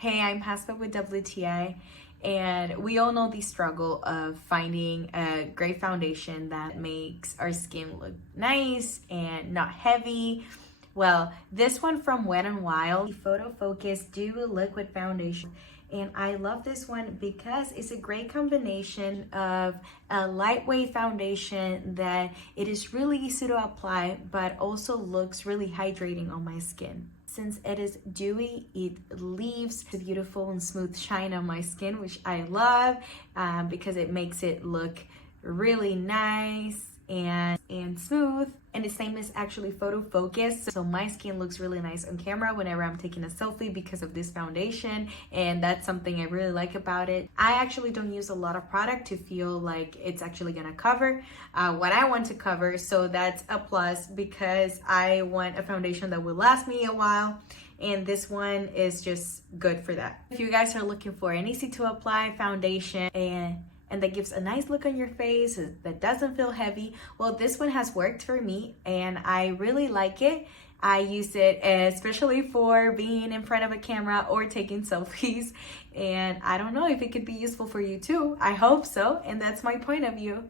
Hey, I'm Haspa with WTI, and we all know the struggle of finding a great foundation that makes our skin look nice and not heavy. Well, this one from Wet n Wild, the Photo Focus Dewy Liquid Foundation. And I love this one because it's a great combination of a lightweight foundation that it is really easy to apply, but also looks really hydrating on my skin. Since it is dewy, it leaves a beautiful and smooth shine on my skin, which I love because it makes it look really nice and smooth. And its name is actually Photo Focus, so my skin looks really nice on camera whenever I'm taking a selfie because of this foundation, and that's something I really like about it. I actually don't use a lot of product to feel like it's actually gonna cover what I want to cover, so that's a plus because I want a foundation that will last me a while, and this one is just good for that. If you guys are looking for an easy to apply foundation and that gives a nice look on your face, that doesn't feel heavy, well, this one has worked for me and I really like it. I use it especially for being in front of a camera or taking selfies, and I don't know if it could be useful for you too. I hope so, and that's my point of view.